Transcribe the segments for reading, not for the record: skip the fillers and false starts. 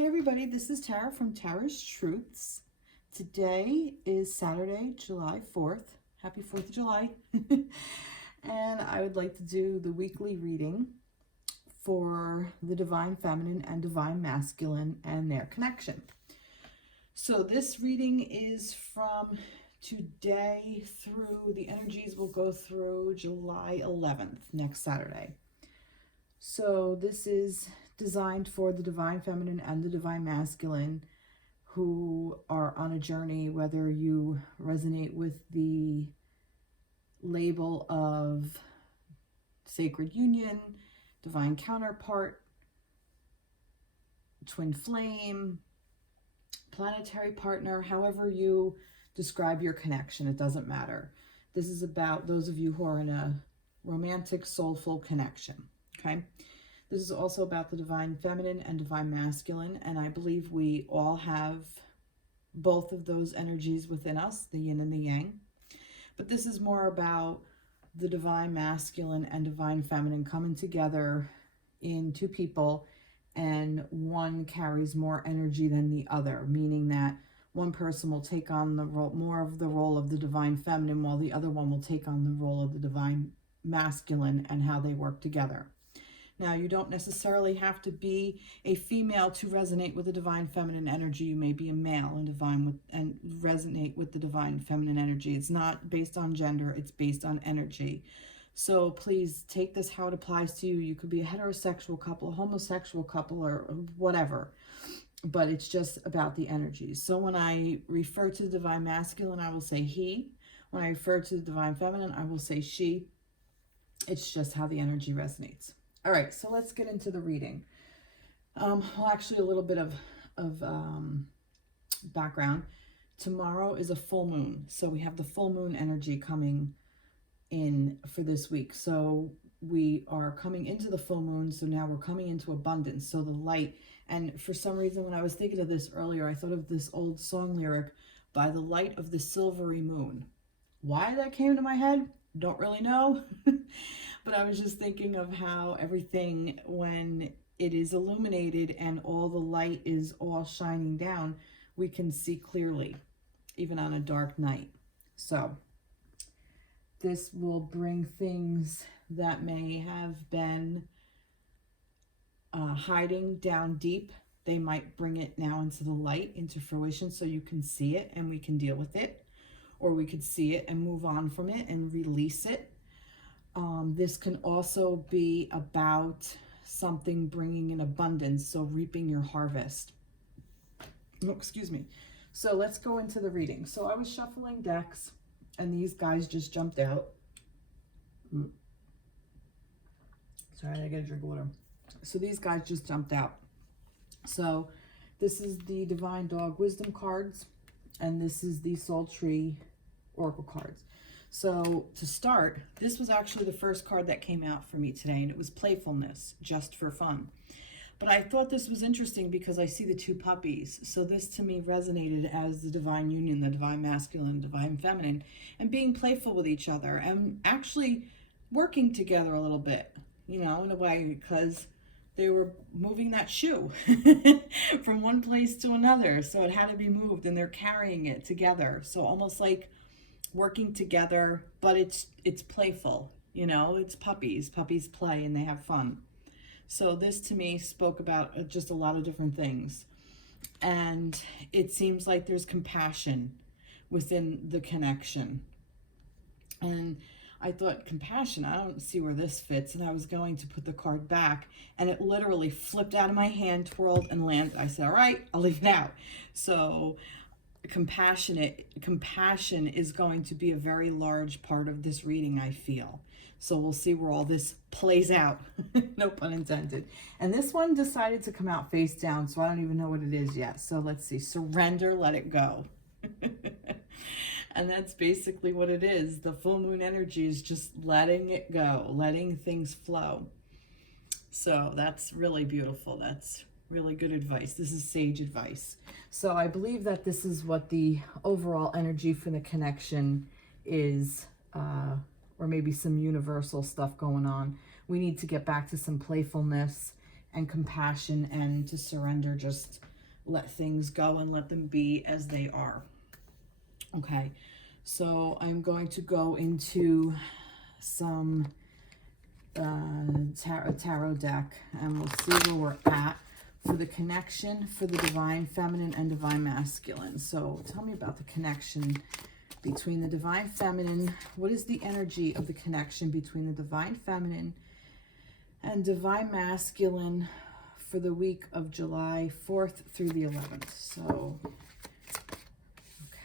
Hey everybody, this is Tara from Tara's Truths. Today is Saturday, July 4th. Happy 4th of July. And I would like to do the weekly reading for the Divine Feminine and Divine Masculine and their connection. So this reading is from today through, the energies will go through July 11th, next Saturday. So this is designed for the Divine Feminine and the Divine Masculine who are on a journey, whether you resonate with the label of Sacred Union, Divine Counterpart, Twin Flame, Planetary Partner, however you describe your connection, it doesn't matter. This is about those of you who are in a romantic, soulful connection, okay? This is also about the Divine Feminine and Divine Masculine, and I believe we all have both of those energies within us, the yin and the yang. But this is more about the Divine Masculine and Divine Feminine coming together in two people, and one carries more energy than the other, meaning that one person will take on the role, more of the role of the Divine Feminine, while the other one will take on the role of the Divine Masculine, and how they work together. Now, you don't necessarily have to be a female to resonate with the Divine Feminine energy. You may be a male and resonate with the Divine Feminine energy. It's not based on gender, it's based on energy. So please take this how it applies to you. You could be a heterosexual couple, a homosexual couple, or whatever. But it's just about the energies. So when I refer to the Divine Masculine, I will say he. When I refer to the Divine Feminine, I will say she. It's just how the energy resonates. All right, so let's get into the reading. Well, actually, a little bit of background. Tomorrow is a full moon, so we have the full moon energy coming in for this week. So we are coming into the full moon, so now we're coming into abundance. So the light, and for some reason, when I was thinking of this earlier, I thought of this old song lyric, "By the light of the silvery moon." Why that came to my head, don't really know. But I was just thinking of how everything, when it is illuminated and all the light is all shining down, we can see clearly, even on a dark night. So this will bring things that may have been hiding down deep. They might bring it now into the light, into fruition, so you can see it and we can deal with it. Or we could see it and move on from it and release it. This can also be about something bringing in abundance, so reaping your harvest. Oh, excuse me. So let's go into the reading. So I was shuffling decks, and these guys just jumped out. Sorry, I gotta drink water. So these guys just jumped out. So this is the Divine Dog Wisdom cards, and this is the Soul Tree Oracle cards. So to start, this was actually the first card that came out for me today, and it was playfulness, just for fun. But I thought this was interesting because I see the two puppies. So this to me resonated as the Divine Union, the Divine Masculine, Divine Feminine, and being playful with each other and actually working together a little bit, you know, in a way, because they were moving that shoe from one place to another. So it had to be moved, and they're carrying it together. So almost like working together, but it's playful, you know, it's puppies play and they have fun. So this to me spoke about just a lot of different things, and it seems like there's compassion within the connection. And I thought, compassion, I don't see where this fits, and I was going to put the card back, and it literally flipped out of my hand, twirled, and landed. I said, all right, I'll leave it out. So compassion is going to be a very large part of this reading, I feel. So we'll see where all this plays out. No pun intended. And this one decided to come out face down, so I don't even know what it is yet. So let's see. Surrender, let it go. And that's basically what it is. The full moon energy is just letting it go, letting things flow. So that's really beautiful. That's really good advice. This is sage advice. So I believe that this is what the overall energy for the connection is, or maybe some universal stuff going on. We need to get back to some playfulness and compassion, and to surrender just let things go and let them be as they are. Okay, so I'm going to go into some tarot deck, and we'll see where we're at for the connection for the divine feminine and divine masculine. So tell me about the connection between the divine feminine. What is the energy of the connection between the divine feminine and divine masculine for the week of July 4th through the 11th? So,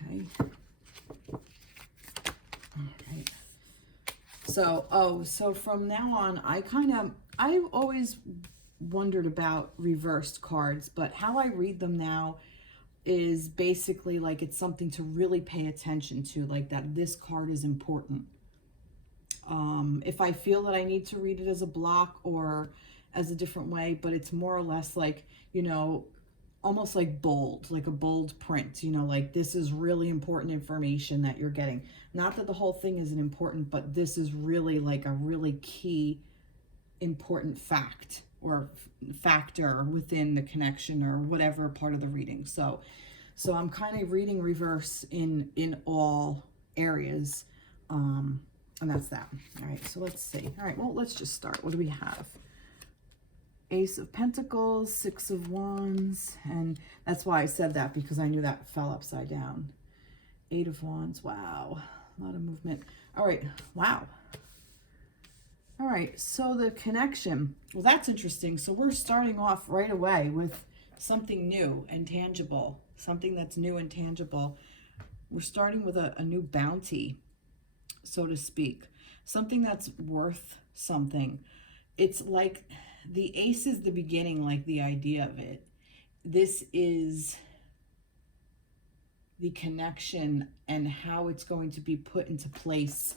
okay. All right. So, so from now on, I've always wondered about reversed cards, but how I read them now is basically like it's something to really pay attention to, like that this card is important. If I feel that I need to read it as a block or as a different way, but it's more or less like, you know, almost like bold, like a bold print, you know, like this is really important information that you're getting. Not that the whole thing isn't important, but this is really like a really key important fact or factor within the connection or whatever part of the reading. So I'm kind of reading reverse in all areas. And that's that. All right, so let's see. All right, well, let's just start. What do we have? Ace of Pentacles, Six of Wands, and that's why I said that, because I knew that fell upside down. Eight of Wands. Wow, a lot of movement. All right, wow. All right, so the connection. Well, that's interesting. So we're starting off right away with something new and tangible, something that's new and tangible. We're starting with a new bounty, so to speak, something that's worth something. It's like the ace is the beginning, like the idea of it. This is the connection and how it's going to be put into place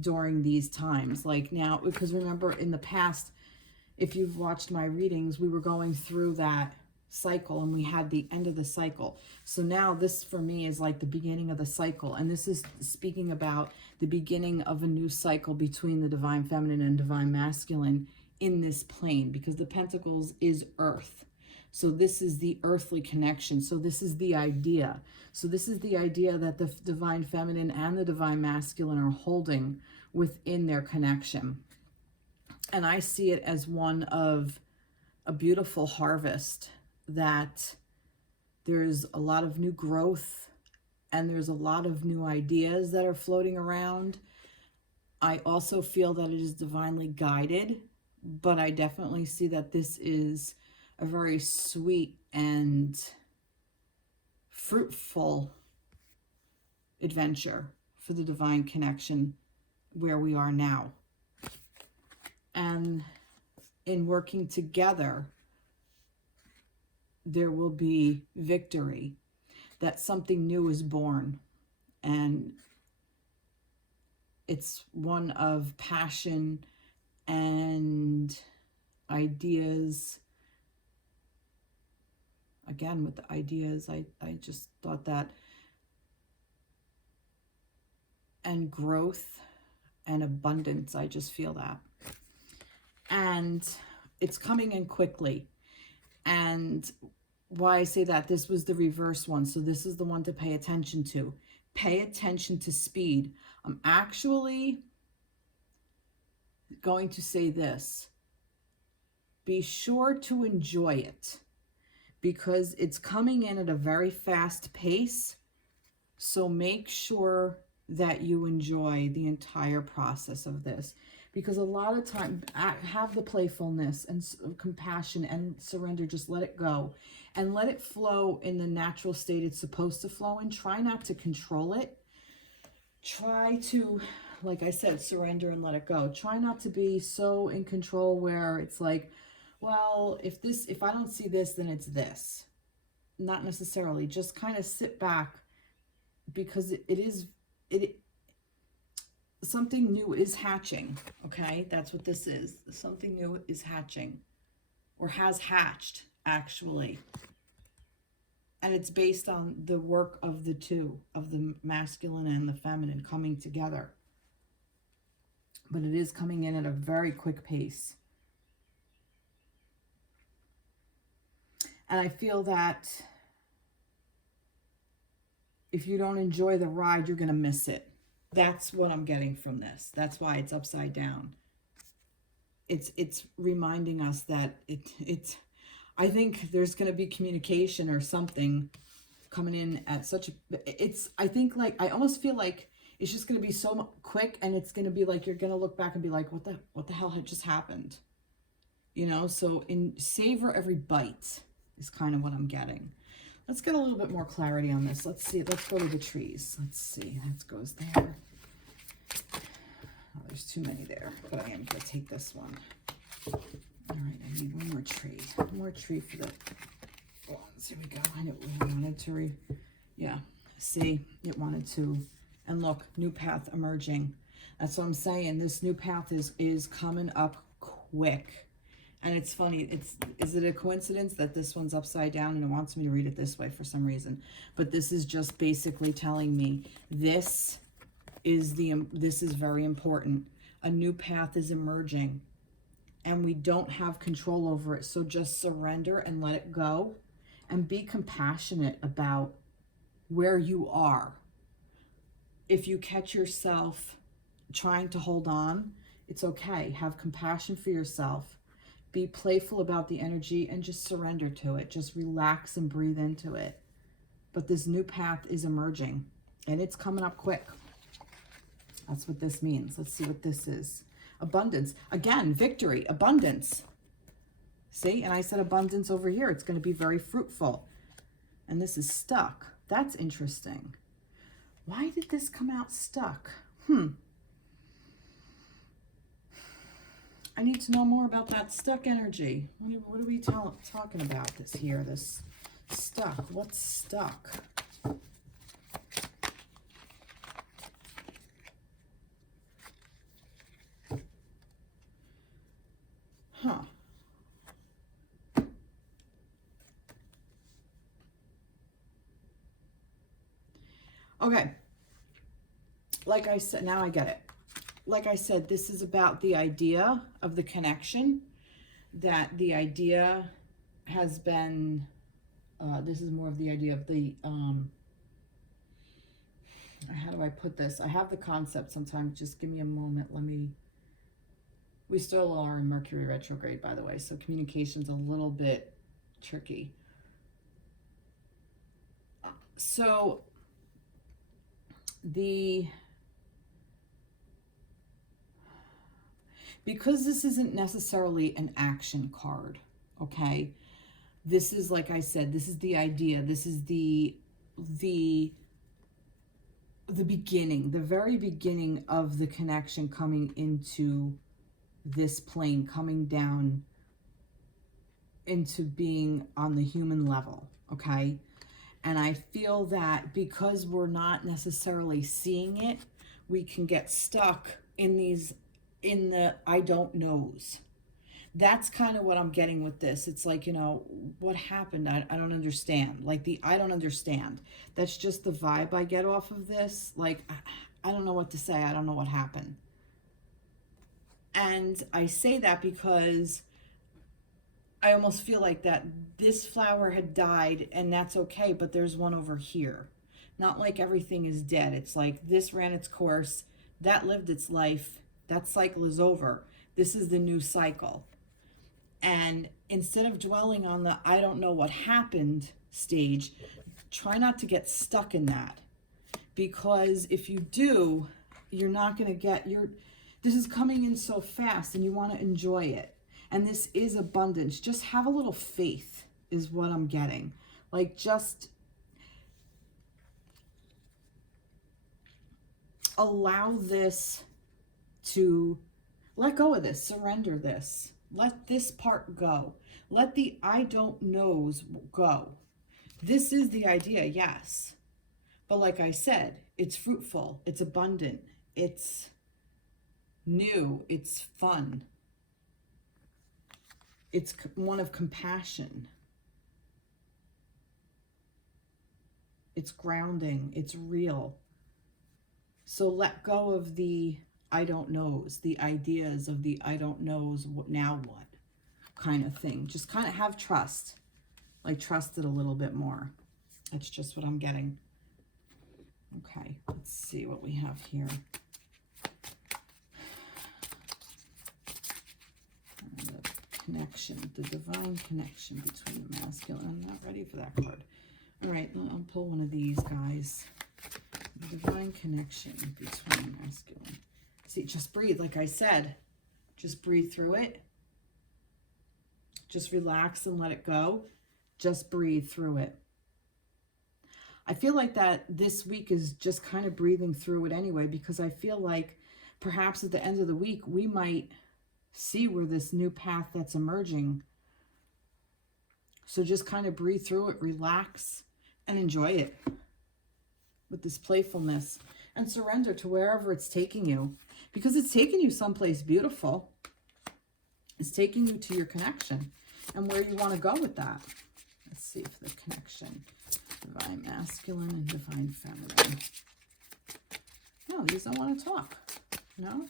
during these times. Like now, because remember in the past, if you've watched my readings, we were going through that cycle and we had the end of the cycle. So now this for me is like the beginning of the cycle, and this is speaking about the beginning of a new cycle between the divine feminine and divine masculine in this plane, because the Pentacles is earth. So this is the earthly connection. So this is the idea. So this is the idea that the divine feminine and the divine masculine are holding within their connection. And I see it as one of a beautiful harvest, that there's a lot of new growth and there's a lot of new ideas that are floating around. I also feel that it is divinely guided, but I definitely see that this is a very sweet and fruitful adventure for the divine connection where we are now. And in working together, there will be victory, that something new is born, and it's one of passion and ideas. Again, with the ideas, I just thought that, and growth and abundance, I just feel that. And it's coming in quickly. And why I say that, this was the reverse one, so this is the one to pay attention to. Pay attention to speed. I'm actually going to say this. Be sure to enjoy it, because it's coming in at a very fast pace. So make sure that you enjoy the entire process of this, because a lot of time, have the playfulness and compassion and surrender. Just let it go and let it flow in the natural state it's supposed to flow in. Try not to control it. Try to, like I said, surrender and let it go. Try not to be so in control where it's like, well, if I don't see this, then it's this. Not necessarily. Just kind of sit back, because something new is hatching. Okay, that's what this is. Something new is hatching, or has hatched actually, and it's based on the work of the two, of the masculine and the feminine coming together. But it is coming in at a very quick pace. And I feel that if you don't enjoy the ride, you're going to miss it. That's what I'm getting from this. That's why it's upside down. It's reminding us that it's I think there's going to be communication or something coming in at such a, I think like, I almost feel like it's just going to be so quick, and it's going to be like, you're going to look back and be like, what the hell had just happened? You know, so savor every bite is kind of what I'm getting. Let's get a little bit more clarity on this. Let's see. Let's go to the trees. Let's see. That goes there. Oh, there's too many there, but I am going to take this one. All right, I need one more tree. One more tree for the ones. Here we go. I know we wanted to yeah, see, it wanted to. And look, new path emerging. That's what I'm saying. This new path is coming up quick. And it's funny, is it a coincidence that this one's upside down and it wants me to read it this way for some reason? But this is just basically telling me this is very important. A new path is emerging and we don't have control over it. So just surrender and let it go and be compassionate about where you are. If you catch yourself trying to hold on, it's okay. Have compassion for yourself. Be playful about the energy and just surrender to it. Just relax and breathe into it. But this new path is emerging and it's coming up quick. That's what this means. Let's see what this is. Abundance. Again, victory, abundance. See, and I said abundance over here. It's going to be very fruitful. And this is stuck. That's interesting. Why did this come out stuck? I need to know more about that stuck energy. What are we talking about this here? This stuck. What's stuck? Huh. Okay. Like I said, now I get it. Like I said, this is about the idea of the connection, that the idea has been, this is more of the idea of the, how do I put this? I have the concept sometimes. Just give me a moment. We still are in Mercury retrograde, by the way, so communication's a little bit tricky. So because this isn't necessarily an action card, okay? This is, like I said, this is the idea. This is the beginning, the very beginning of the connection coming into this plane, coming down into being on the human level, okay? And I feel that because we're not necessarily seeing it, we can get stuck in the I don't knows. That's kind of what I'm getting with this. It's like, you know, what happened? I don't understand. Like I don't understand. That's just the vibe I get off of this. Like, I don't know what to say. I don't know what happened. And I say that because I almost feel like that this flower had died and that's okay, but there's one over here. Not like everything is dead. It's like this ran its course, that lived its life, that cycle is over. This is the new cycle. And instead of dwelling on the I don't know what happened stage, try not to get stuck in that. Because if you do, you're not going to get this is coming in so fast and you want to enjoy it. And this is abundance. Just have a little faith is what I'm getting. Like, just allow this to let go of this, surrender this. Let this part go. Let the I don't knows go. This is the idea, yes. But like I said, it's fruitful, it's abundant, it's new, it's fun. It's one of compassion. It's grounding, it's real. So let go of the I don't knows, the ideas of the I don't knows, now what kind of thing. Just kind of have trust. like trust it a little bit more. That's just what I'm getting. Okay, let's see what we have here. The connection, the divine connection between the masculine. I'm not ready for that card. All right, I'll pull one of these guys. The divine connection between masculine. See, just breathe, like I said. Just breathe through it. Just relax and let it go. Just breathe through it. I feel like that this week is just kind of breathing through it anyway, because I feel like perhaps at the end of the week, we might see where this new path that's emerging. So just kind of breathe through it, relax, and enjoy it with this playfulness, and surrender to wherever it's taking you, because it's taking you someplace beautiful. It's taking you to your connection and where you want to go with that. Let's see if the connection, divine masculine and divine feminine. No, these don't want to talk. No?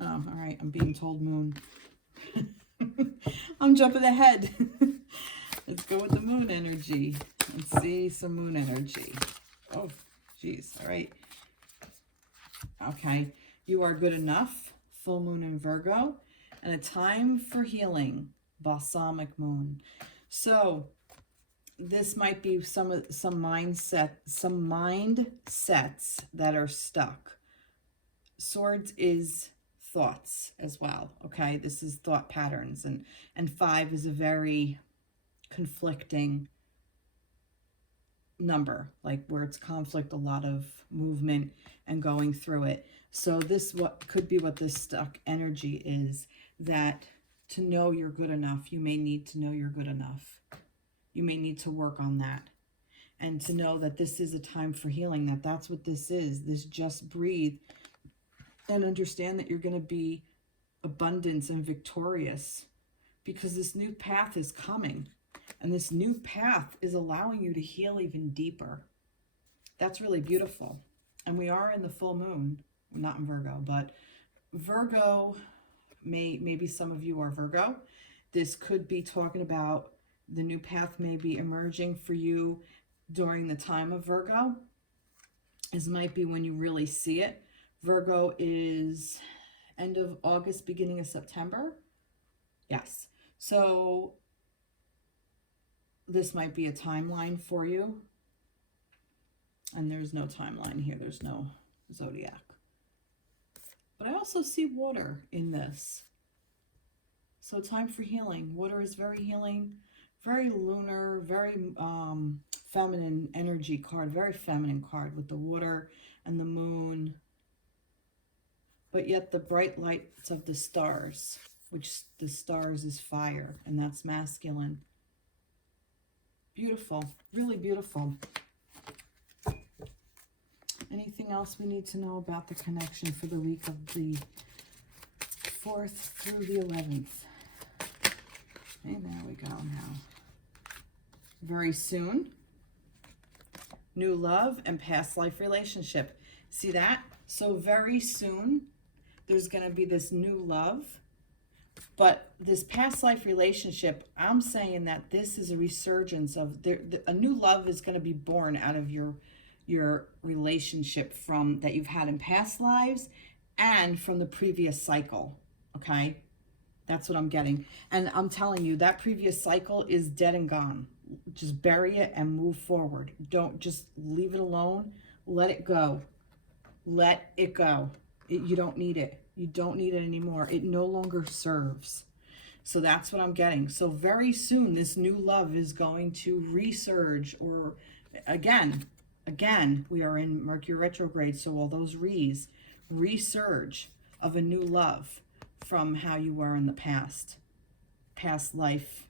Oh, all right. I'm being told moon. I'm jumping ahead. Let's go with the moon energy. Let's see some moon energy. Oh, geez. All right. Okay. You are good enough. Full moon in Virgo. And a time for healing. Balsamic moon. So this might be some mindsets that are stuck. Swords is thoughts as well. Okay. This is thought patterns. And 5 is a very conflicting number, like where it's conflict, a lot of movement and going through it. So this could be what this stuck energy is, that to know you're good enough, you may need to know you're good enough. You may need to work on that, and to know that this is a time for healing, that's what this is. This just breathe and understand that you're going to be abundance and victorious, because this new path is coming. And this new path is allowing you to heal even deeper. That's really beautiful. And we are in the full moon, not in Virgo, but Virgo, maybe some of you are Virgo. This could be talking about the new path may be emerging for you during the time of Virgo. This might be when you really see it. Virgo is end of August, beginning of September. Yes. So this might be a timeline for you. And there's no timeline here. There's no zodiac. But I also see water in this. So time for healing. Water is very healing, very lunar, very feminine energy card, very feminine card with the water and the moon. But yet the bright lights of the stars, which the stars is fire, and that's masculine. Beautiful, really beautiful. Anything else we need to know about the connection for the week of the 4th through the 11th? And there we go now. Very soon, new love and past life relationship. See that? So very soon, there's going to be this new love. But this past life relationship, I'm saying that this is a resurgence of a new love is going to be born out of your relationship from that you've had in past lives and from the previous cycle. Okay, that's what I'm getting. And I'm telling you, that previous cycle is dead and gone. Just bury it and move forward. Don't just leave it alone. Let it go. Let it go. You don't need it. You don't need it anymore. It no longer serves. So that's what I'm getting. So very soon, this new love is going to resurge, or again, we are in Mercury retrograde. So all those resurge of a new love from how you were in the past life,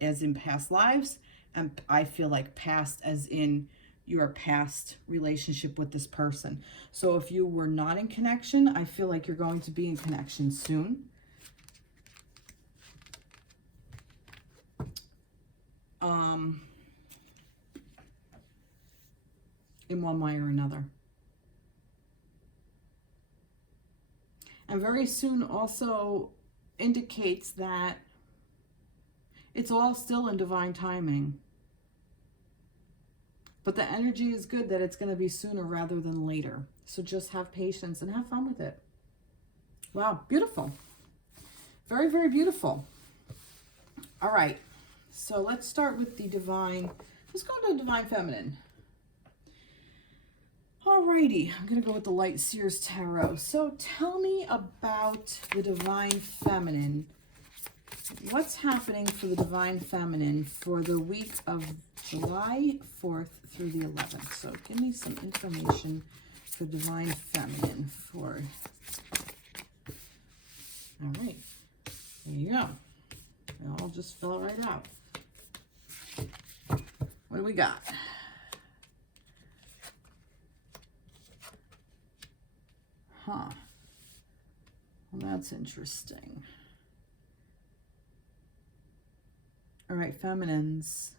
as in past lives. And I feel like past as in your past relationship with this person. So if you were not in connection, I feel like you're going to be in connection soon. In one way or another. And very soon also indicates that It's all still in divine timing. But the energy is good that it's going to be sooner rather than later. So just have patience and have fun with it. Wow, beautiful. Very, very beautiful. All right. So let's start with the divine. Let's go to the divine feminine. Alrighty, I'm going to go with the Light Seers Tarot. So tell me about the divine feminine. What's happening for the divine feminine for the week of July 4th through the 11th? So give me some information for divine feminine for... All right, there you go. It all just fell right out. What do we got? Huh. Well, that's interesting. All right, feminines.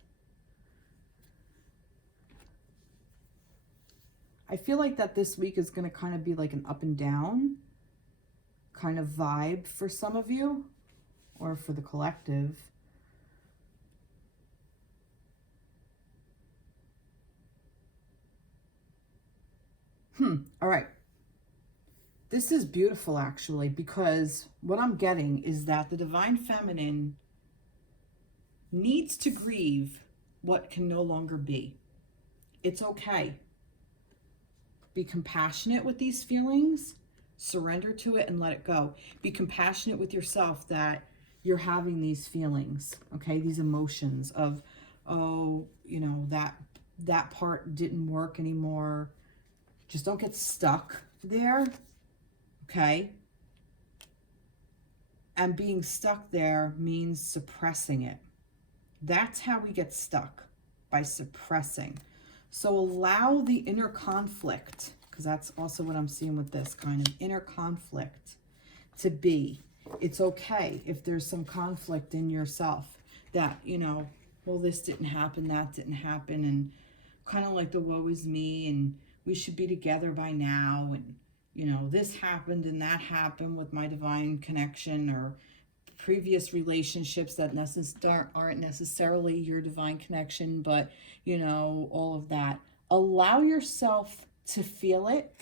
I feel like that this week is going to kind of be like an up and down kind of vibe for some of you, or for the collective. All right. This is beautiful, actually, because what I'm getting is that the divine feminine needs to grieve what can no longer be. It's okay. Be compassionate with these feelings. Surrender to it and let it go. Be compassionate with yourself that you're having these feelings, okay? These emotions of, oh, you know, that part didn't work anymore. Just don't get stuck there. Okay? And being stuck there means suppressing it. That's how we get stuck, by suppressing. So allow the inner conflict, because that's also what I'm seeing with this kind of inner conflict to be. It's okay if there's some conflict in yourself that, you know, well, this didn't happen, that didn't happen, and kind of like the woe is me, and we should be together by now, and you know, this happened and that happened with my divine connection, or previous relationships that aren't necessarily your divine connection, but, you know, all of that. Allow yourself to feel it.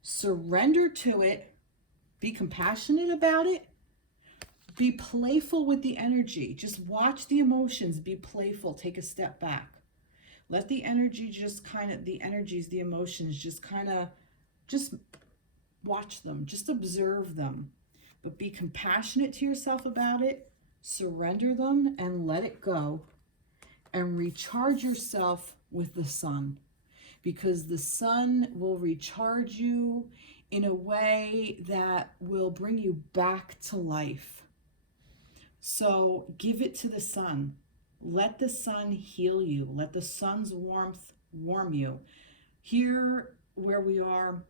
Surrender to it. Be compassionate about it. Be playful with the energy. Just watch the emotions. Be playful. Take a step back. Let the energy just kind of, the energies, the emotions, just kind of, just watch them, just observe them, but be compassionate to yourself about it, surrender them and let it go, and recharge yourself with the sun, because the sun will recharge you in a way that will bring you back to life. So give it to the sun. Let the sun heal you. Let the sun's warmth warm you. Here where we are,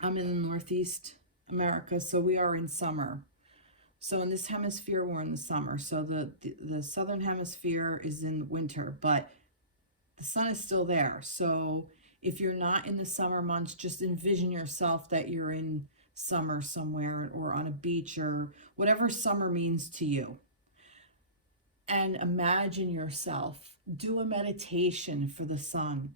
I'm in the Northeast America, so we are in summer. So in this hemisphere, we're in the summer. So the southern hemisphere is in winter, but the sun is still there. So if you're not in the summer months, just envision yourself that you're in summer somewhere, or on a beach, or whatever summer means to you. And imagine yourself. Do a meditation for the sun.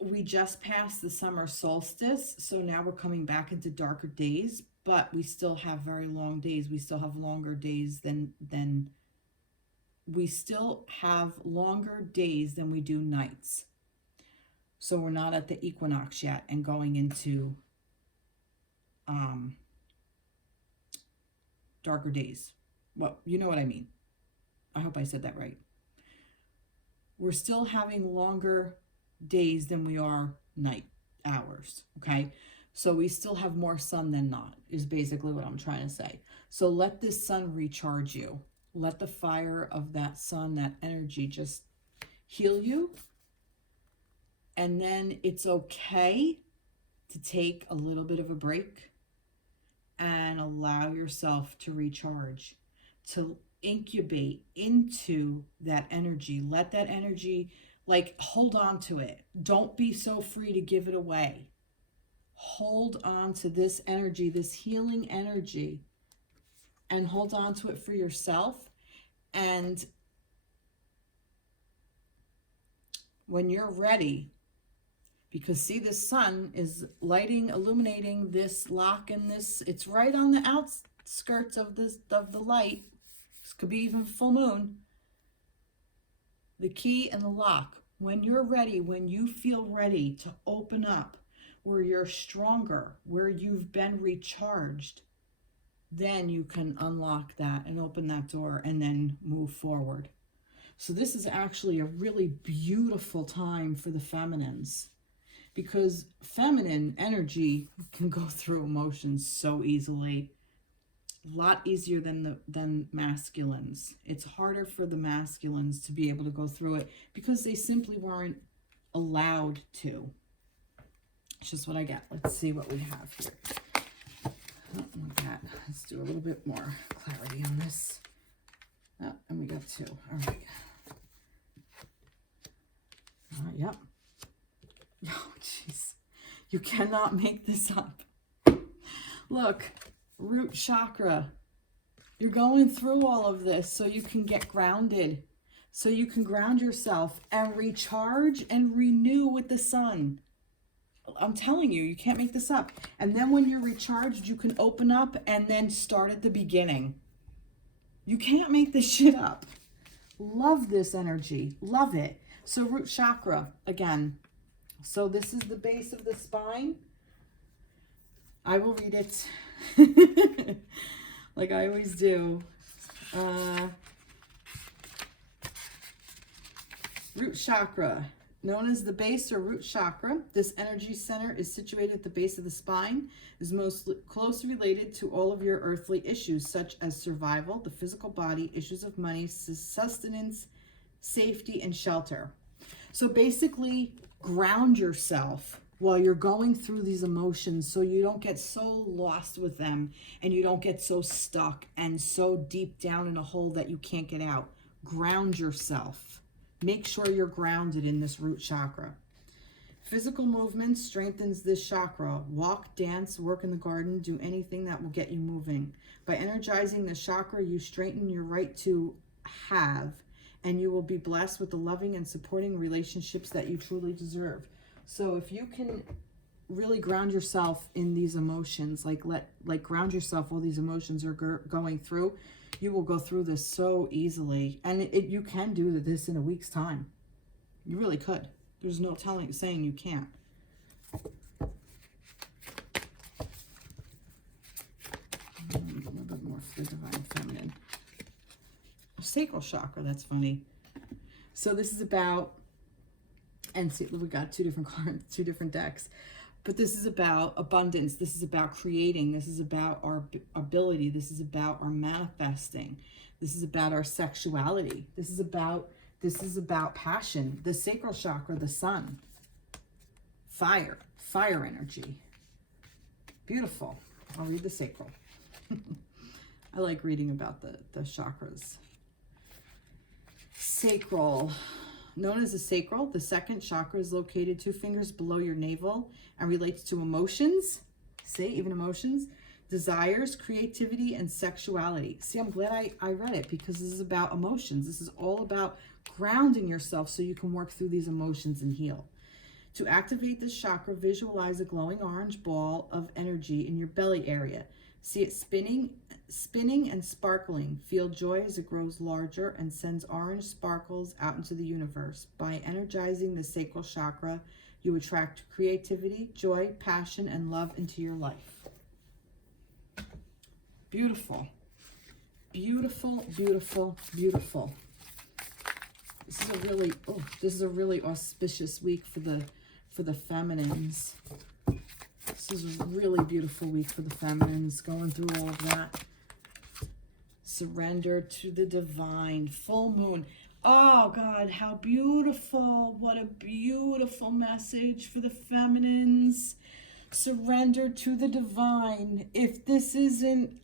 We just passed the summer solstice, so now we're coming back into darker days, but we still have very long days. We still have longer days than we do nights. So we're not at the equinox yet and going into darker days. Well, you know what I mean. I hope I said that right. We're still having longer days than we are night hours, okay? So we still have more sun than not, is basically what I'm trying to say. So let this sun recharge you. Let the fire of that sun, that energy, just heal you. And then it's okay to take a little bit of a break and allow yourself to recharge, to incubate into that energy. Let that energy, like, hold on to it. Don't be so free to give it away. Hold on to this energy, this healing energy, and hold on to it for yourself, And when you're ready, because see, the sun is lighting, illuminating this lock and this, it's right on the outskirts of the light. This could be even full moon. The key and the lock. When you're ready, when you feel ready to open up, where you're stronger, where you've been recharged, then you can unlock that and open that door and then move forward. So this is actually a really beautiful time for the feminines, because feminine energy can go through emotions so easily. A lot easier than masculines. It's harder for the masculines to be able to go through it because they simply weren't allowed to. It's just what I get. Let's see what we have here. Oh, like that. Let's do a little bit more clarity on this. Oh, and we got 2. All right. Yep. Oh, jeez. You cannot make this up. Look, root chakra. You're going through all of this so you can get grounded. So you can ground yourself and recharge and renew with the sun. I'm telling you, you can't make this up. And then when you're recharged, you can open up and then start at the beginning. You can't make this shit up. Love this energy. Love it. So root chakra, again. So this is the base of the spine. I will read it like I always do. Root chakra, known as the base or root chakra. This energy center is situated at the base of the spine, is most closely related to all of your earthly issues, such as survival, the physical body, issues of money, sustenance, safety, and shelter. So basically, ground yourself while you're going through these emotions so you don't get so lost with them and you don't get so stuck and so deep down in a hole that you can't get out. Ground yourself. Make sure you're grounded in this root chakra. Physical movement strengthens this chakra. Walk, dance, work in the garden, do anything that will get you moving. By energizing the chakra, you strengthen your right to have, and you will be blessed with the loving and supporting relationships that you truly deserve. So if you can really ground yourself in these emotions, like ground yourself while these emotions are going through, you will go through this so easily. And you can do this in a week's time. You really could. There's no saying you can't. A little bit more for the divine feminine. Sacral chakra, that's funny. So this is about, and see, we got 2 different cards, 2 different decks, but this is about abundance. This is about creating. This is about our ability. This is about our manifesting. This is about our sexuality. This is about passion. The sacral chakra, the sun, fire energy. Beautiful. I'll read the sacral. I like reading about the chakras. Sacral. Known as the sacral, the second chakra is located 2 fingers below your navel and relates to emotions. See, even emotions, desires, creativity, and sexuality. See, I'm glad I read it, because this is about emotions. This is all about grounding yourself so you can work through these emotions and heal. To activate this chakra, visualize a glowing orange ball of energy in your belly area. See it spinning and sparkling. Feel joy as it grows larger and sends orange sparkles out into the universe. By energizing the sacral chakra, you attract creativity, joy, passion, and love into your life. Beautiful. Beautiful, beautiful, beautiful. This is a really auspicious week for the feminines. This is a really beautiful week for the feminines, going through all of that. Surrender to the divine. Full moon. Oh, God, how beautiful. What a beautiful message for the feminines. Surrender to the divine. If this isn't,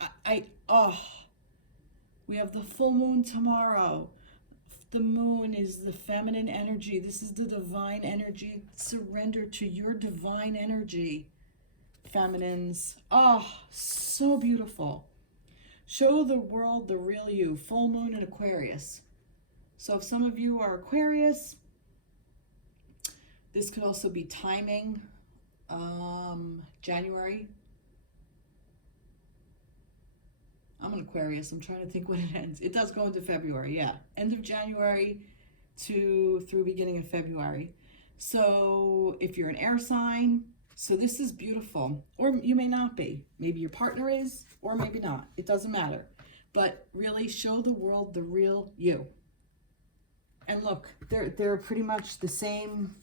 we have the full moon tomorrow. The moon is the feminine energy. This is the divine energy. Surrender to your divine energy, feminines. Oh, so beautiful. Show the world the real you. Full moon in Aquarius. So if some of you are Aquarius, this could also be timing. January. I'm an Aquarius. I'm trying to think when it ends. It does go into February, yeah. End of January through beginning of February. So if you're an air sign, so this is beautiful. Or you may not be. Maybe your partner is, or maybe not. It doesn't matter. But really show the world the real you. And look, they're pretty much the same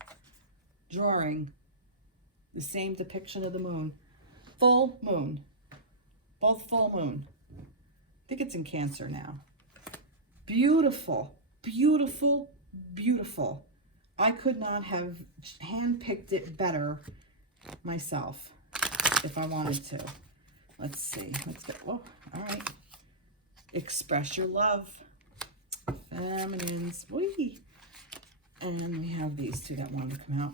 drawing, the same depiction of the moon. Full moon. Both full moon. I think it's in Cancer now. Beautiful, beautiful, beautiful. I could not have handpicked it better myself if I wanted to. Let's see. Let's get, oh, all right. Express your love. Feminines. Whee! And we have these two that wanted to come out.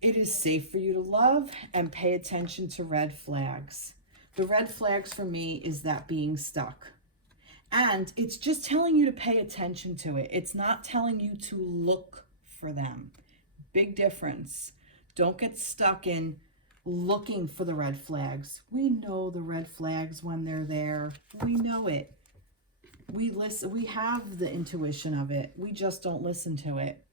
It is safe for you to love and pay attention to red flags. The red flags for me is that being stuck. And it's just telling you to pay attention to it. It's not telling you to look for them. Big difference. Don't get stuck in looking for the red flags. We know the red flags when they're there. We know it. We listen, we have the intuition of it. We just don't listen to it.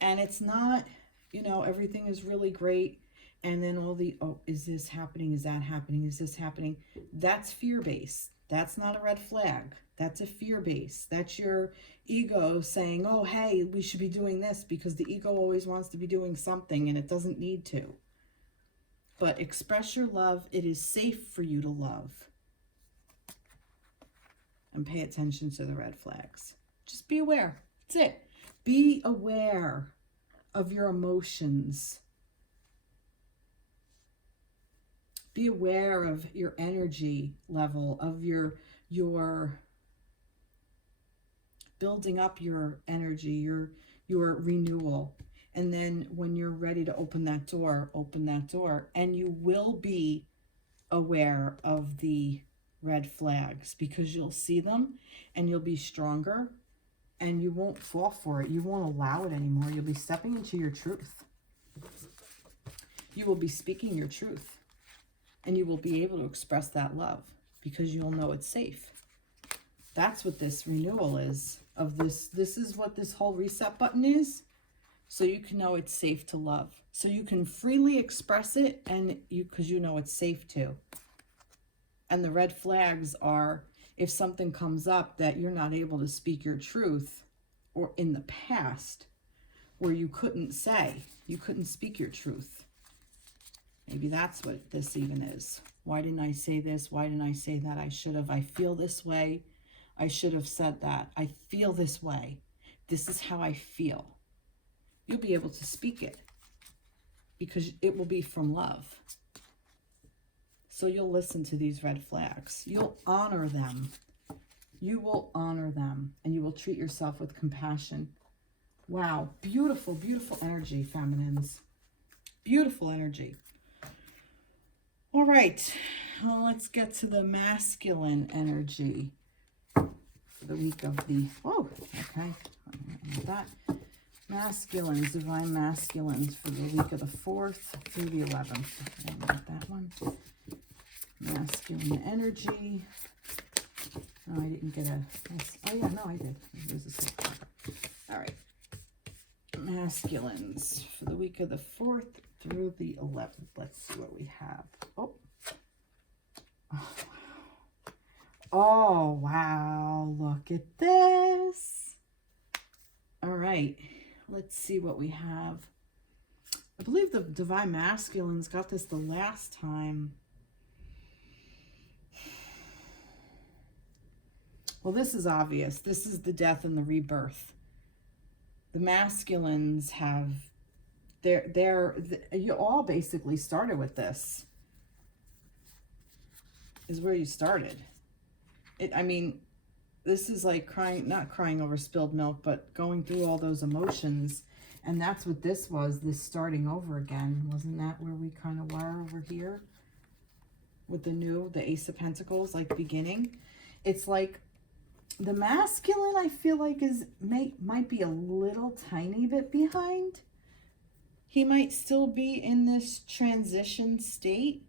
And it's not, you know, everything is really great. And then all the, oh, is this happening? Is that happening? Is this happening? That's fear-based. That's not a red flag. That's a fear-based. That's your ego saying, oh, hey, we should be doing this, because the ego always wants to be doing something and it doesn't need to. But express your love. It is safe for you to love. And pay attention to the red flags. Just be aware. That's it. Be aware of your emotions. Be aware of your energy level, of your building up your energy, your renewal. And then when you're ready to open that door, and you will be aware of the red flags, because you'll see them and you'll be stronger and you won't fall for it. You won't allow it anymore. You'll be stepping into your truth. You will be speaking your truth, and you will be able to express that love because you'll know it's safe. That's what this renewal is of this. This is what this whole reset button is. So you can know it's safe to love. So you can freely express it, and because you know it's safe to. And the red flags are if something comes up that you're not able to speak your truth, or in the past where you couldn't speak your truth. Maybe that's what this even is. Why didn't I say this? Why didn't I say that? I should have. I feel this way. I should have said that. I feel this way. This is how I feel. You'll be able to speak it because it will be from love. So you'll listen to these red flags. You'll honor them. You will honor them, and you will treat yourself with compassion. Wow. Beautiful, beautiful energy, feminines. Beautiful energy. All right. Well, let's get to the masculine energy for the week of the... Oh, okay. That. Masculines, divine masculines for the week of the 4th through the 11th. I didn't get that one. Masculine energy. No, I didn't get a... Oh, yeah, no, I did. All right. Masculines for the week of the 4th through the 11th. Let's see what we have. Oh. Oh, wow. Look at this. All right. Let's see what we have. I believe the divine masculines got this the last time. Well, this is obvious. This is the death and the rebirth. The masculines have, you all basically started with this. Is where you started. I mean, this is like crying, not crying over spilled milk, but going through all those emotions. And that's what this was, this starting over again. Wasn't that where we kind of were over here? with the Ace of Pentacles, like beginning. It's like the masculine, I feel like, might be a little tiny bit behind. He might still be in this transition state,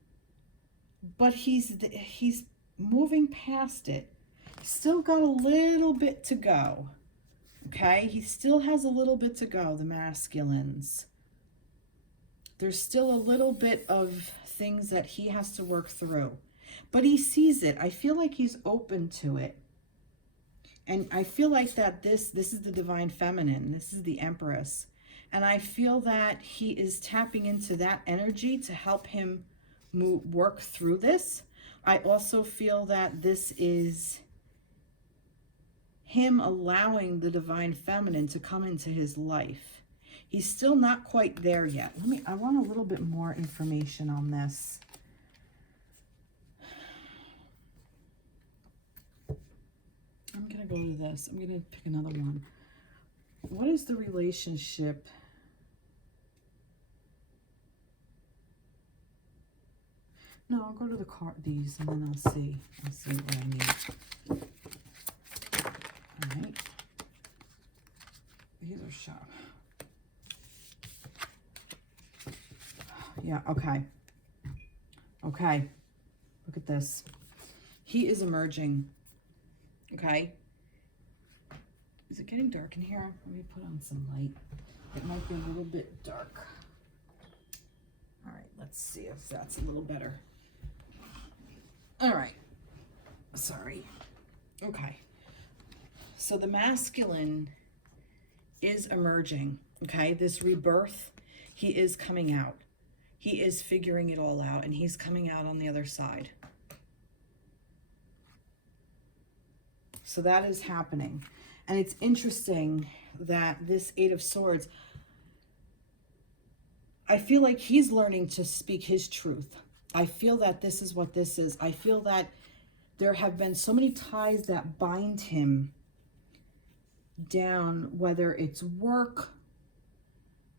but he's moving past it. Still got a little bit to go. Okay, he still has a little bit to go, the masculines. There's still a little bit of things that he has to work through, but he sees it. I feel like he's open to it. And I feel like that this is the divine feminine. This is the Empress. And I feel that he is tapping into that energy to help him work through this. I also feel that this is him allowing the divine feminine to come into his life. He's still not quite there yet. I want a little bit more information on this. I'm going to go to this. I'm going to pick another one. What is the relationship? No, I'll go to the card, these, and then I'll see. I'll see what I need. All right. These are sharp. Yeah, okay. Okay. Look at this. He is emerging. Okay. Is it getting dark in here? Let me put on some light. It might be a little bit dark. All right, let's see if that's a little better. All right. Sorry. Okay. So the masculine is emerging. Okay, this rebirth, he is coming out. He is figuring it all out, and he's coming out on the other side. So that is happening. And it's interesting that this Eight of Swords, I feel like he's learning to speak his truth. I feel that this is what this is. I feel that there have been so many ties that bind him down, whether it's work,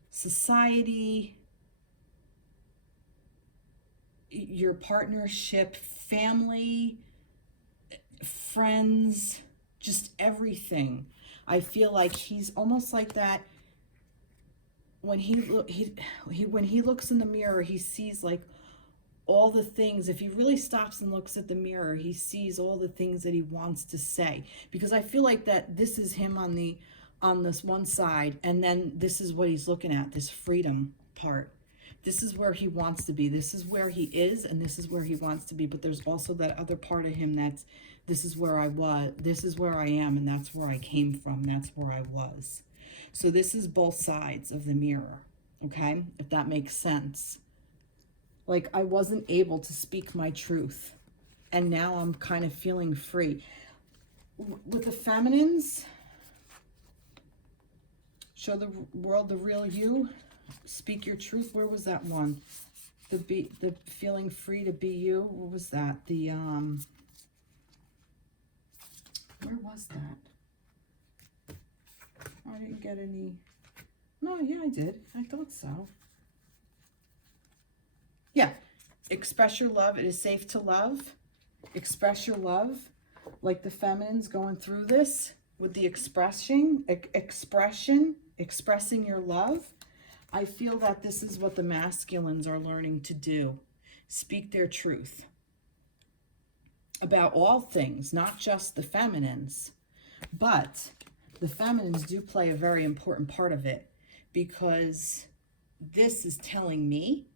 society, your partnership, family, friends, just everything. I feel like he's almost like that. When he looks in the mirror, he sees like all the things. If he really stops and looks at the mirror, he sees all the things that he wants to say. Because I feel like that this is him on this one side, and then this is what he's looking at, this freedom part. This is where he wants to be. This is where he is, and this is where he wants to be. But there's also that other part of him that's, this is where I was, this is where I am, and that's where I came from, that's where I was. So this is both sides of the mirror, okay? If that makes sense. Like, I wasn't able to speak my truth, and now I'm kind of feeling free. With the feminines, show the world the real you, speak your truth. Where was that one? The feeling free to be you. What was that? The where was that? I didn't get any. No, yeah, I did. I thought so. Yeah. Express your love. It is safe to love. Express your love. Like the feminines going through this with the expressing your love. I feel that this is what the masculines are learning to do. Speak their truth about all things, not just the feminines. But the feminines do play a very important part of it, because this is telling me,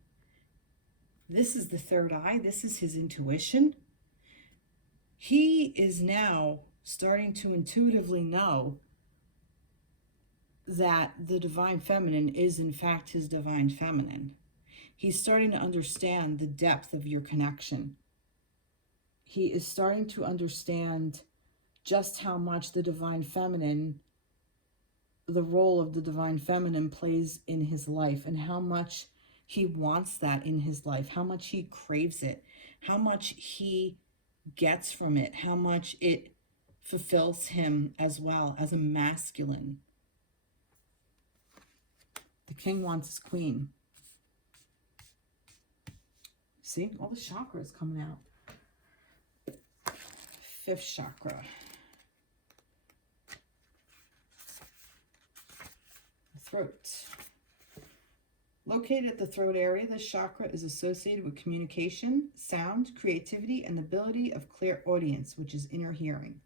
this is the third eye, this is his intuition. He is now starting to intuitively know that the divine feminine is in fact his divine feminine. He's starting to understand the depth of your connection. He is starting to understand just how much the divine feminine, the role of the divine feminine plays in his life, and how much he wants that in his life, how much he craves it, how much he gets from it, how much it fulfills him as well as a masculine. The king wants his queen. See, all the chakras coming out. 5th chakra. Throat. Located at the throat area, this chakra is associated with communication, sound, creativity, and the ability of clairaudience, which is inner hearing.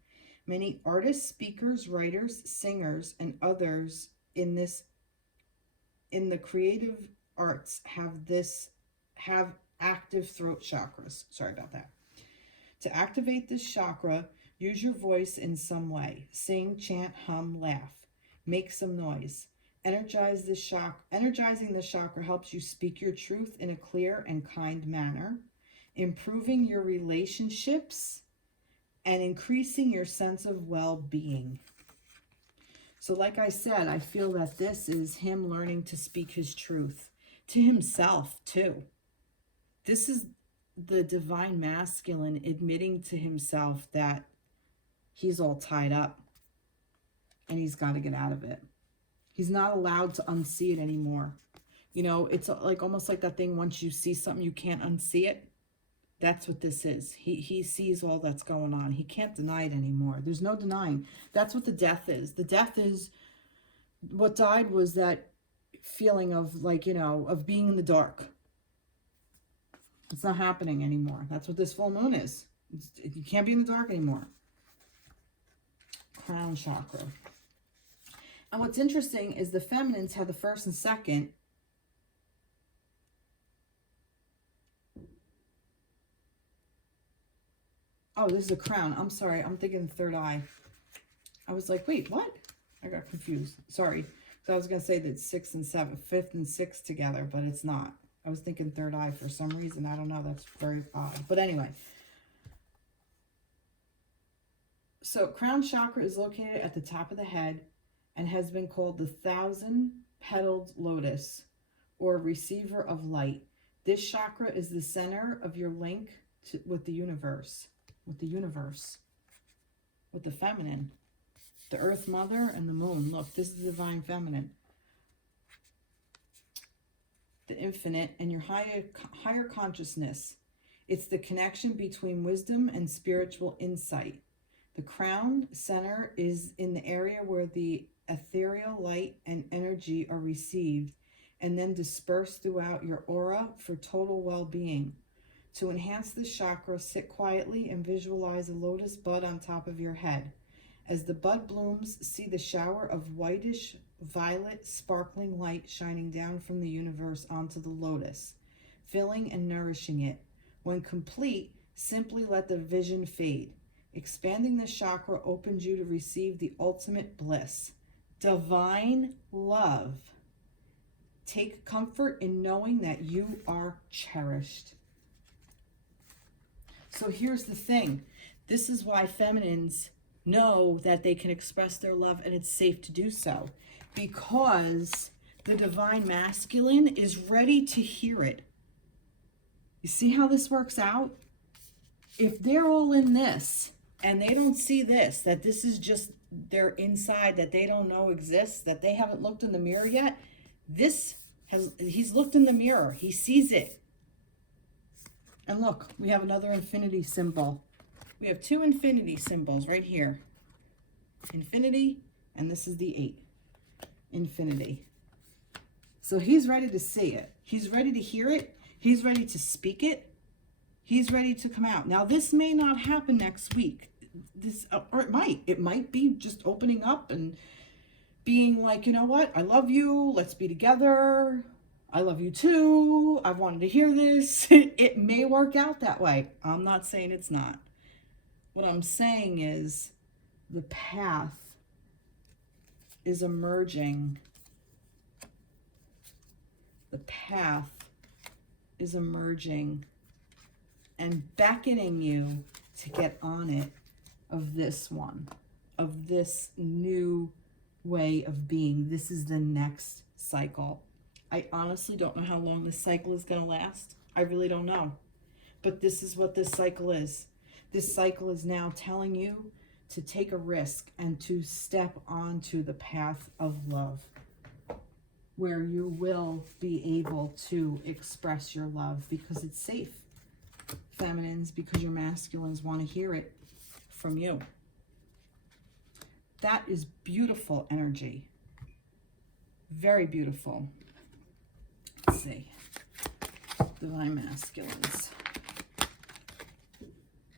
Many artists, speakers, writers, singers, and others in the creative arts have active throat chakras. Sorry about that. To activate this chakra, use your voice in some way. Sing, chant, hum, laugh. Make some noise. Energizing the chakra helps you speak your truth in a clear and kind manner, improving your relationships and increasing your sense of well-being. So like I said, I feel that this is him learning to speak his truth to himself too. This is the divine masculine admitting to himself that he's all tied up and he's got to get out of it. He's not allowed to unsee it anymore. You know, it's like almost like that thing, once you see something, you can't unsee it. That's what this is. He sees all that's going on. He can't deny it anymore. There's no denying. That's what the death is. The death is, what died was that feeling of like, you know, of being in the dark. It's not happening anymore. That's what this full moon is. You can't be in the dark anymore. Crown chakra. And what's interesting is the feminines have the 1st and 2nd. Oh, this is a crown. I'm sorry. I'm thinking 3rd eye. I was like, wait, what? I got confused. Sorry. So I was going to say that 6th and 7th, 5th and 6th together, but it's not. I was thinking 3rd eye for some reason. I don't know. That's very odd. But anyway. So crown chakra is located at the top of the head and has been called the 1,000-petaled lotus, or receiver of light. This chakra is the center of your link with the universe, with the feminine, the earth mother and the moon. Look, this is the divine feminine, the infinite and your higher consciousness. It's the connection between wisdom and spiritual insight. The crown center is in the area where the ethereal light and energy are received and then dispersed throughout your aura for total well-being. To enhance this chakra, sit quietly and visualize a lotus bud on top of your head. As the bud blooms, see the shower of whitish violet sparkling light shining down from the universe onto the lotus, filling and nourishing it. When complete, simply let the vision fade. Expanding this chakra opens you to receive the ultimate bliss, divine love. Take comfort in knowing that you are cherished. So here's the thing. This is why feminines know that they can express their love and it's safe to do so, because the divine masculine is ready to hear it. You see how this works out? If they're all in this and they don't see this, that this is just their inside that they don't know exists, that they haven't looked in the mirror yet, he's looked in the mirror. He sees it. And look, we have another infinity symbol. We have 2 infinity symbols right here. Infinity, and this is the 8. Infinity. So he's ready to see it. He's ready to hear it. He's ready to speak it. He's ready to come out. Now, this may not happen next week. Or it might. It might be just opening up and being like, you know what? I love you. Let's be together. I love you too. I wanted to hear this. It may work out that way. I'm not saying it's not. What I'm saying is the path is emerging. The path is emerging and beckoning you to get on it, of this one, of this new way of being. This is the next cycle. I honestly don't know how long this cycle is going to last. I really don't know. But this is what this cycle is. This cycle is now telling you to take a risk and to step onto the path of love, where you will be able to express your love because it's safe. feminines, because your masculines want to hear it from you. That is beautiful energy. Very beautiful. Let's see. Divine masculines.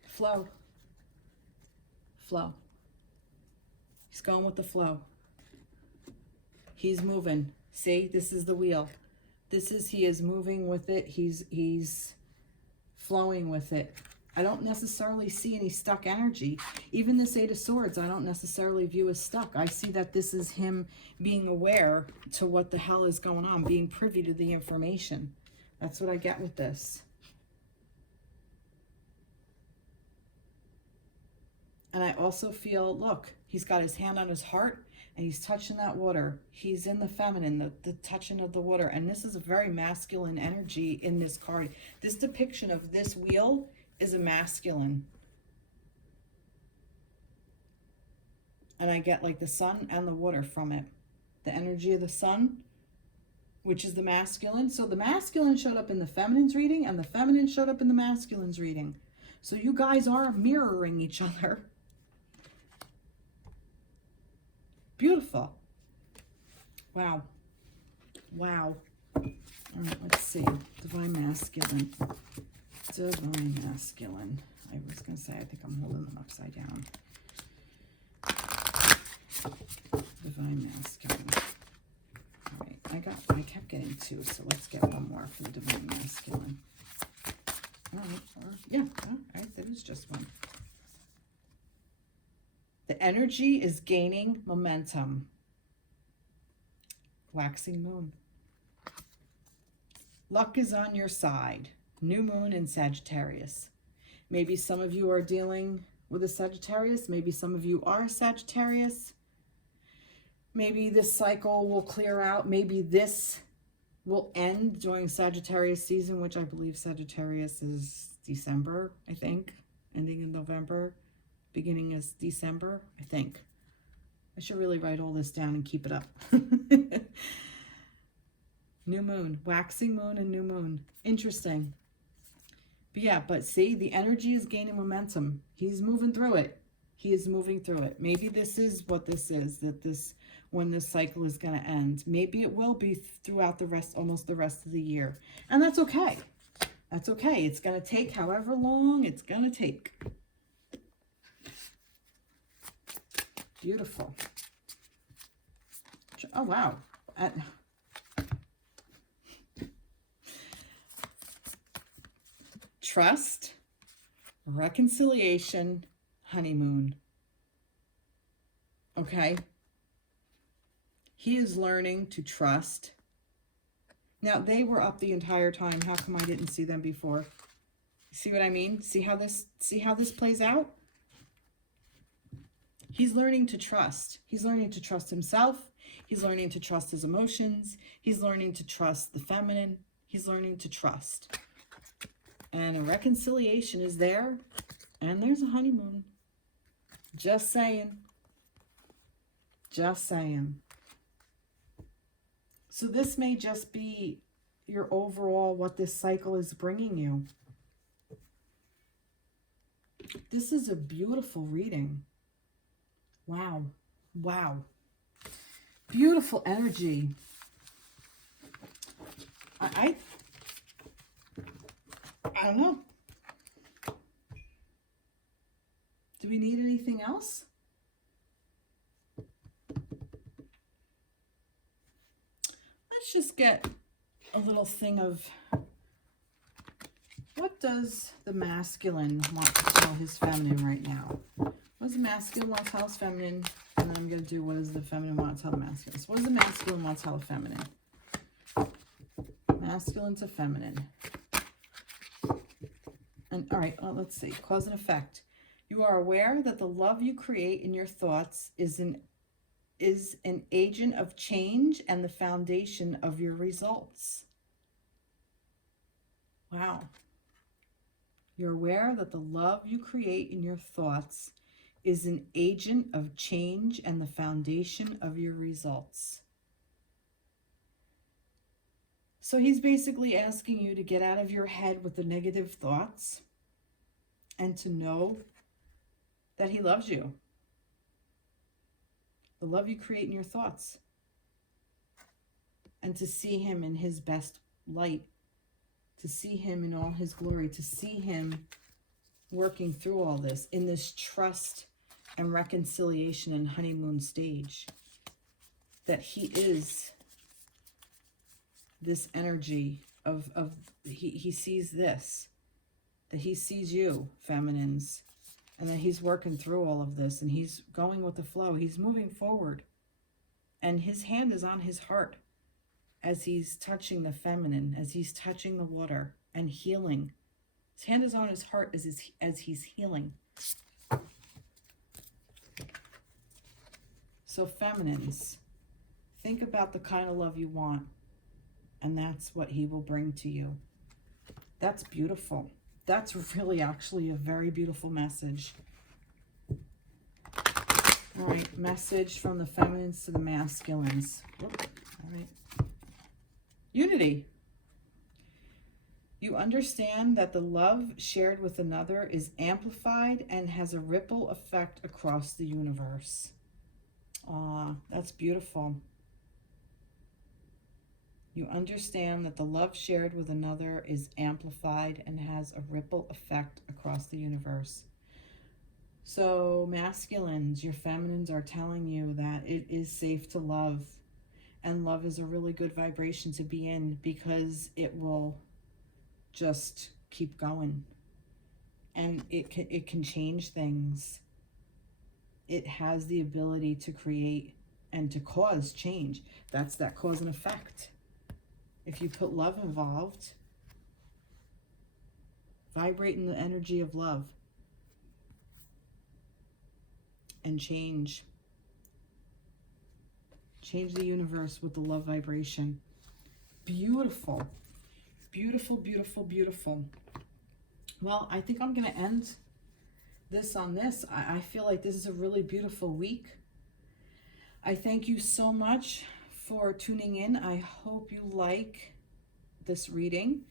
Flow. Flow. He's going with the flow. He's moving. See, this is the wheel. He is moving with it. He's flowing with it. I don't necessarily see any stuck energy. Even this Eight of Swords, I don't necessarily view as stuck. I see that this is him being aware to what the hell is going on, being privy to the information. That's what I get with this. And I also feel, look, he's got his hand on his heart and he's touching that water. He's in the feminine, the touching of the water. And this is a very masculine energy in this card. This depiction of this wheel is a masculine. And I get like the sun and the water from it. The energy of the sun, which is the masculine. So the masculine showed up in the feminine's reading and the feminine showed up in the masculine's reading. So you guys are mirroring each other. Beautiful. Wow. Wow. All right, let's see. Divine masculine. Divine masculine. I was going to say, I think I'm holding them upside down. Divine masculine. All right, I kept getting two, so let's get one more for the divine masculine. All right, yeah, all right, that is just one. The energy is gaining momentum. Waxing moon. Luck is on your side. New moon in Sagittarius. Maybe some of you are dealing with a Sagittarius. Maybe some of you are Sagittarius. Maybe this cycle will clear out. Maybe this will end during Sagittarius season, which I believe Sagittarius is December, I think. Ending in November. Beginning is December, I think. I should really write all this down and keep it up. New moon, waxing moon and new moon. Interesting. But yeah, but see, the energy is gaining momentum. He's moving through it. He is moving through it. Maybe this is what this is, that this, when this cycle is going to end. Maybe it will be throughout the rest, almost the rest of the year. And that's okay. That's okay. It's going to take however long it's going to take. Beautiful. Oh, wow. Trust, reconciliation, honeymoon. Okay. He is learning to trust. Now, they were up the entire time. How come I didn't see them before? See what I mean? See how this plays out? He's learning to trust. He's learning to trust himself. He's learning to trust his emotions. He's learning to trust the feminine. He's learning to trust. And a reconciliation is there. And there's a honeymoon. Just saying. Just saying. So this may just be your overall, what this cycle is bringing you. This is a beautiful reading. Wow. Wow. Beautiful energy. I don't know. Do we need anything else? Let's just get a little thing of what does the masculine want to tell his feminine right now? What does the masculine want to tell his feminine? And then I'm going to do what does the feminine want to tell the masculine. So what does the masculine want to tell the feminine? Masculine to feminine. And all right, well, let's see. Cause and effect. You are aware that the love you create in your thoughts is an agent of change and the foundation of your results. Wow. You're aware that the love you create in your thoughts is an agent of change and the foundation of your results. So he's basically asking you to get out of your head with the negative thoughts and to know that he loves you. The love you create in your thoughts. And to see him in his best light. To see him in all his glory. To see him working through all this in this trust and reconciliation and honeymoon stage. That he is this energy of he sees this. That he sees you, feminines. And that he's working through all of this. And he's going with the flow. He's moving forward. And his hand is on his heart. As he's touching the feminine. As he's touching the water. And healing. His hand is on his heart as he's healing. So feminines, think about the kind of love you want. And that's what he will bring to you. That's beautiful. That's really actually a very beautiful message. All right, message from the feminines to the masculines. All right. Unity. You understand that the love shared with another is amplified and has a ripple effect across the universe. Aw, that's beautiful. You understand that the love shared with another is amplified and has a ripple effect across the universe. So masculines, your feminines are telling you that it is safe to love. And love is a really good vibration to be in because it will just keep going. And it can change things. It has the ability to create and to cause change. That's that cause and effect. If you put love involved, vibrate in the energy of love and change. Change the universe with the love vibration. Beautiful. Beautiful, beautiful, beautiful. Well, I think I'm going to end this on this. I feel like this is a really beautiful week. I thank you so much for tuning in. I hope you like this reading.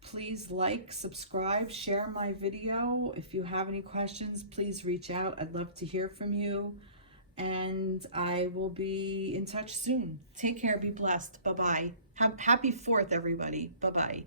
Please like, subscribe, share my video. If you have any questions, please reach out. I'd love to hear from you. And I will be in touch soon. Take care. Be blessed. Bye-bye. Happy 4th, everybody. Bye-bye.